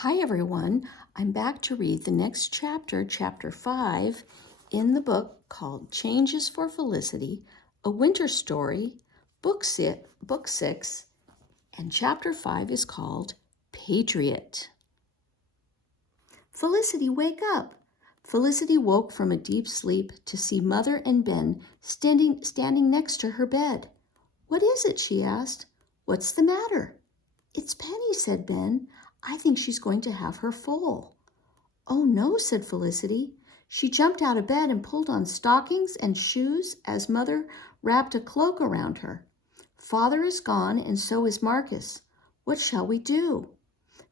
Hi everyone, I'm back to read the next chapter, chapter 5, in the book called Changes for Felicity, A Winter Story, book 6, and chapter 5 is called Patriot. Felicity, wake up! Felicity woke from a deep sleep to see Mother and Ben standing next to her bed. What is it? She asked. What's the matter? It's Penny, said Ben. I think she's going to have her foal. Oh no, said Felicity. She jumped out of bed and pulled on stockings and shoes as Mother wrapped a cloak around her. Father is gone and so is Marcus. What shall we do?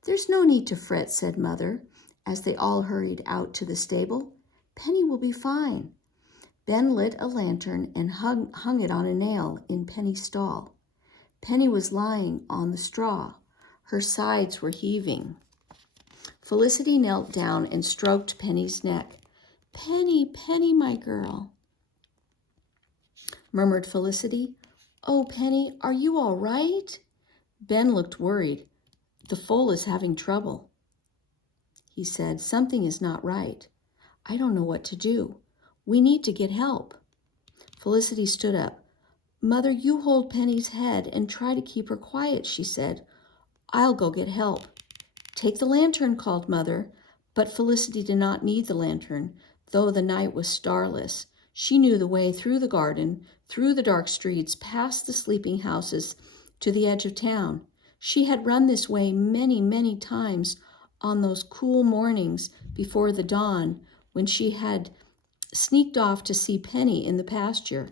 There's no need to fret, said Mother, as they all hurried out to the stable. Penny will be fine. Ben lit a lantern and hung it on a nail in Penny's stall. Penny was lying on the straw. Her sides were heaving. Felicity knelt down and stroked Penny's neck. Penny, Penny, my girl, murmured Felicity. Oh, Penny, are you all right? Ben looked worried. The foal is having trouble. He said, something is not right. I don't know what to do. We need to get help. Felicity stood up. Mother, you hold Penny's head and try to keep her quiet, she said. I'll go get help. Take the lantern, called Mother, but Felicity did not need the lantern, though the night was starless. She knew the way through the garden, through the dark streets, past the sleeping houses, to the edge of town. She had run this way many, many times on those cool mornings before the dawn when she had sneaked off to see Penny in the pasture.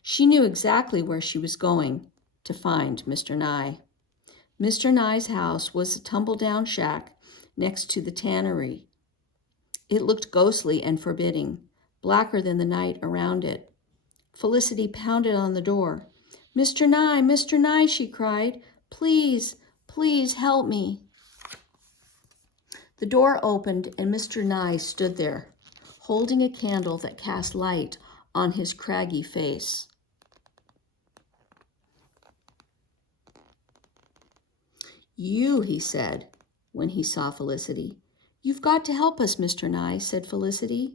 She knew exactly where she was going to find Mr. Nye. Mr. Nye's house was a tumble-down shack next to the tannery. It looked ghostly and forbidding, blacker than the night around it. Felicity pounded on the door. Mr. Nye, she cried. Please, please help me. The door opened and Mr. Nye stood there, holding a candle that cast light on his craggy face. You, he said, when he saw Felicity. You've got to help us, Mr. Nye, said Felicity.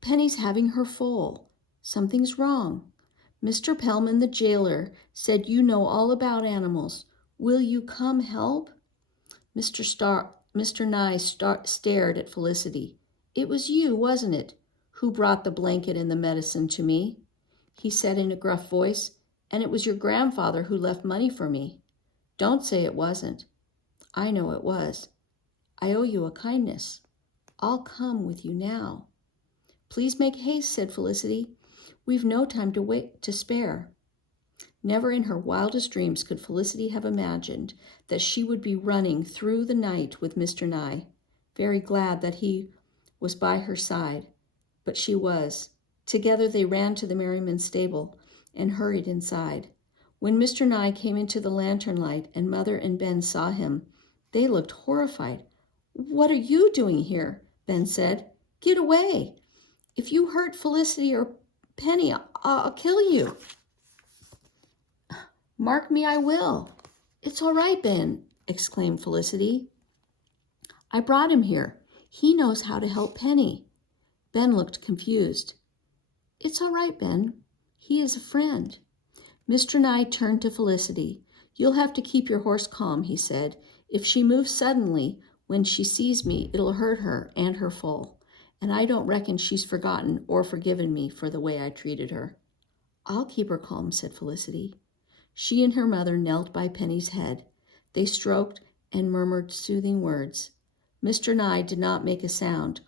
Penny's having her foal. Something's wrong. Mr. Pellman, the jailer, said you know all about animals. Will you come help? Mr. Nye stared at Felicity. It was you, wasn't it, who brought the blanket and the medicine to me? He said in a gruff voice, and it was your grandfather who left money for me. Don't say it wasn't. I know it was. I owe you a kindness. I'll come with you now. Please make haste, said Felicity. We've no time to spare. Never in her wildest dreams could Felicity have imagined that she would be running through the night with Mr. Nye, very glad that he was by her side. But she was. Together they ran to the Merriman stable and hurried inside. When Mr. Nye came into the lantern light and Mother and Ben saw him, they looked horrified. What are you doing here? Ben said. Get away. If you hurt Felicity or Penny, I'll kill you. Mark me, I will. It's all right, Ben, exclaimed Felicity. I brought him here. He knows how to help Penny. Ben looked confused. It's all right, Ben. He is a friend. Mr. Nye turned to Felicity. You'll have to keep your horse calm, he said. If she moves suddenly, when she sees me, it'll hurt her and her foal. And I don't reckon she's forgotten or forgiven me for the way I treated her. I'll keep her calm, said Felicity. She and her mother knelt by Penny's head. They stroked and murmured soothing words. Mr. Nye did not make a sound.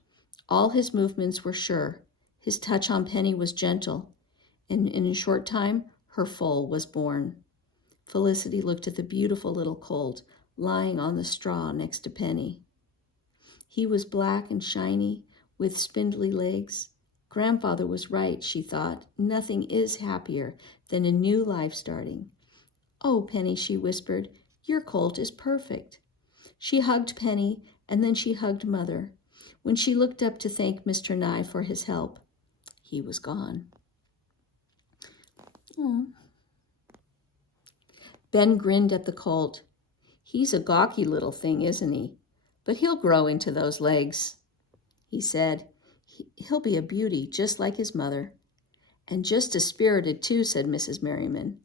All his movements were sure. His touch on Penny was gentle, and in a short time, her foal was born. Felicity looked at the beautiful little colt lying on the straw next to Penny. He was black and shiny, with spindly legs. Grandfather was right, she thought. Nothing is happier than a new life starting. Oh, Penny, she whispered, your colt is perfect. She hugged Penny, and then she hugged Mother. When she looked up to thank Mr. Nye for his help, he was gone. Oh. Ben grinned at the colt. He's a gawky little thing, isn't he? But he'll grow into those legs, he said. He'll be a beauty, just like his mother. And just as spirited, too, said Mrs. Merriman.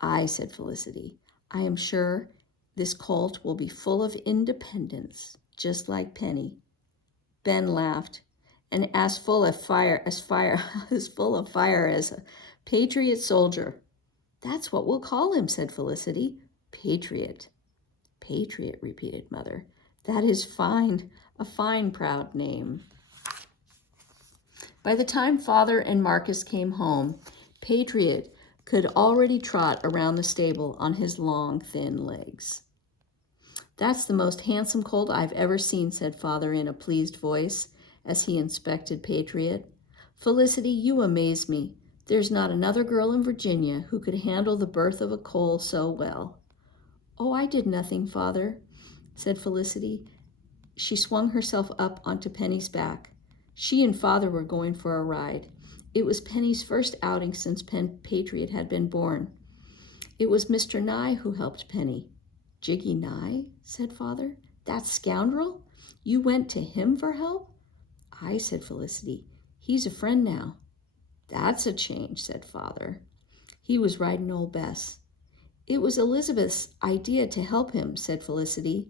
Aye, said Felicity. I am sure this colt will be full of independence, just like Penny. Ben laughed, and as full of fire as a patriot soldier. That's what we'll call him, said Felicity. Patriot. Patriot, repeated Mother. That is fine, a fine, proud name. By the time Father and Marcus came home, Patriot could already trot around the stable on his long, thin legs. That's the most handsome colt I've ever seen, said Father in a pleased voice as he inspected Patriot. Felicity, you amaze me. There's not another girl in Virginia who could handle the birth of a colt so well. Oh, I did nothing, Father, said Felicity. She swung herself up onto Penny's back. She and Father were going for a ride. It was Penny's first outing since Patriot had been born. It was Mr. Nye who helped Penny. Jiggy Nye, said Father. That scoundrel? You went to him for help? Aye, said Felicity. He's a friend now. That's a change, said Father. He was riding old Bess. It was Elizabeth's idea to help him, said Felicity.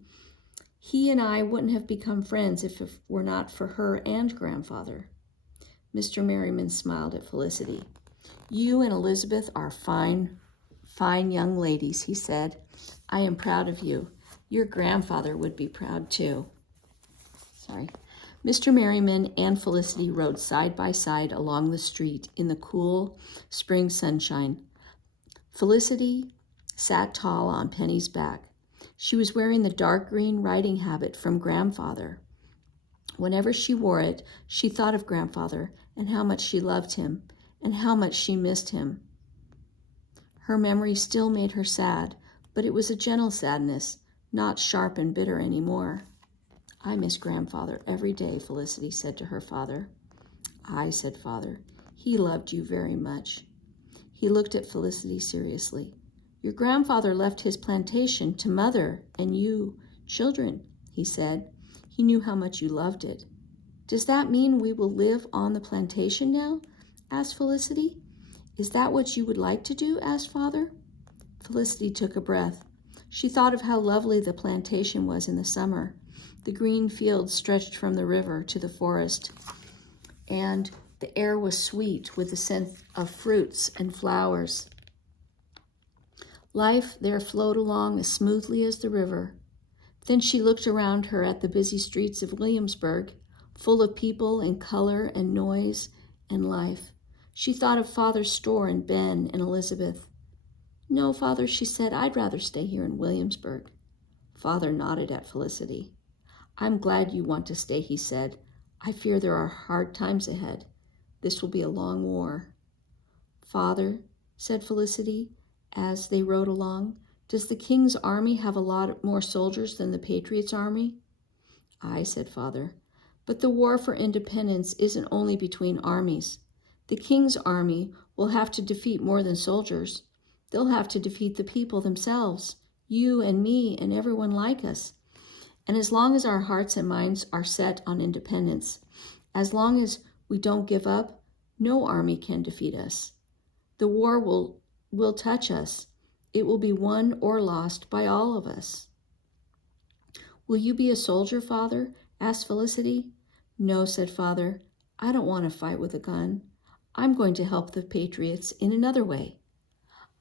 He and I wouldn't have become friends if it were not for her and Grandfather. Mr. Merriman smiled at Felicity. You and Elizabeth are fine young ladies, he said. I am proud of you. Your grandfather would be proud too. Mr. Merriman and Felicity rode side by side along the street in the cool spring sunshine. Felicity sat tall on Penny's back. She was wearing the dark green riding habit from Grandfather. Whenever she wore it, she thought of Grandfather and how much she loved him and how much she missed him. Her memory still made her sad, but it was a gentle sadness, not sharp and bitter anymore. I miss Grandfather every day, Felicity said to her father. Aye, said Father. He loved you very much. He looked at Felicity seriously. Your grandfather left his plantation to Mother and you children, he said. He knew how much you loved it. Does that mean we will live on the plantation now? Asked Felicity. Is that what you would like to do? Asked Father. Felicity took a breath. She thought of how lovely the plantation was in the summer. The green fields stretched from the river to the forest, and the air was sweet with the scent of fruits and flowers. Life there flowed along as smoothly as the river. Then she looked around her at the busy streets of Williamsburg, full of people and color and noise and life. She thought of Father's store and Ben and Elizabeth. No, Father, she said, I'd rather stay here in Williamsburg. Father nodded at Felicity. I'm glad you want to stay, he said. I fear there are hard times ahead. This will be a long war. Father, said Felicity, as they rode along, does the King's army have a lot more soldiers than the Patriots' army? Aye, said Father, but the war for independence isn't only between armies. The King's army will have to defeat more than soldiers. They'll have to defeat the people themselves, you and me and everyone like us. And as long as our hearts and minds are set on independence, as long as we don't give up, no army can defeat us. The war will touch us. It will be won or lost by all of us. Will you be a soldier, Father? Asked Felicity. No, said Father. I don't want to fight with a gun. I'm going to help the Patriots in another way.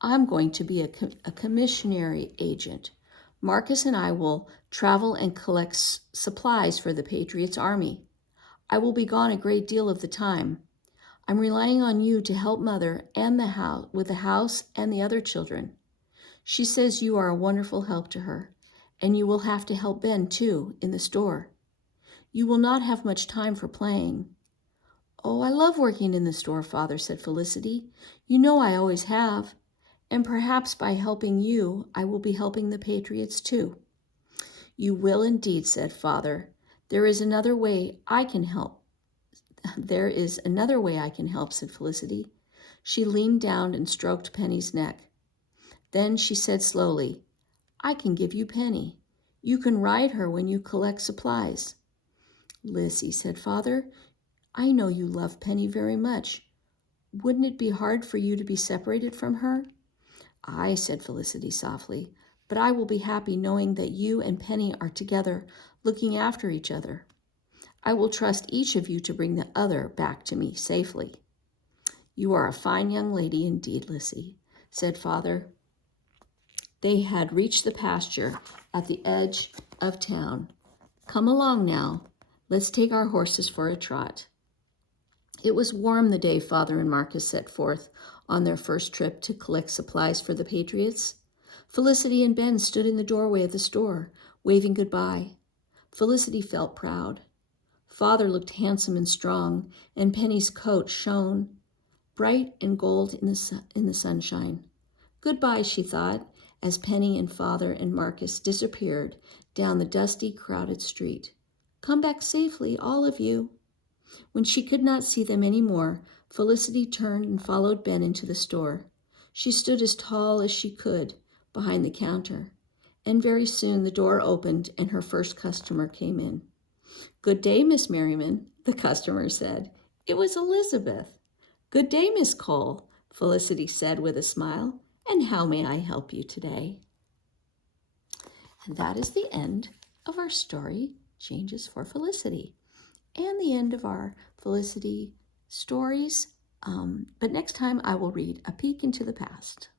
I'm going to be a commissionary agent. Marcus and I will travel and collect supplies for the Patriots' army. I will be gone a great deal of the time. I'm relying on you to help Mother and with the house and the other children. She says you are a wonderful help to her, and you will have to help Ben, too, in the store. You will not have much time for playing. Oh, I love working in the store, Father, said Felicity. You know I always have. And perhaps by helping you, I will be helping the Patriots too. You will indeed, said Father. There is another way I can help. There is another way I can help, said Felicity. She leaned down and stroked Penny's neck. Then she said slowly, I can give you Penny. You can ride her when you collect supplies." "Lizzie," said Father, "I know you love Penny very much. Wouldn't it be hard for you to be separated from her?" "Aye," said Felicity softly, "but I will be happy knowing that you and Penny are together, looking after each other. I will trust each of you to bring the other back to me safely." "You are a fine young lady indeed, Lizzie," said Father. They had reached the pasture at the edge of town. "Come along now. Let's take our horses for a trot." It was warm the day Father and Marcus set forth on their first trip to collect supplies for the Patriots. Felicity and Ben stood in the doorway of the store, waving goodbye. Felicity felt proud. Father looked handsome and strong, and Penny's coat shone bright and gold in the sunshine. "Goodbye," she thought, as Penny and Father and Marcus disappeared down the dusty, crowded street. "Come back safely, all of you." When she could not see them any more, Felicity turned and followed Ben into the store. She stood as tall as she could behind the counter, and very soon the door opened and her first customer came in. "Good day, Miss Merriman," the customer said. It was Elizabeth. "Good day, Miss Cole," Felicity said with a smile. "And how may I help you today?" And that is the end of our story, Changes for Felicity, and the end of our Felicity stories. But next time I will read A Peek into the Past.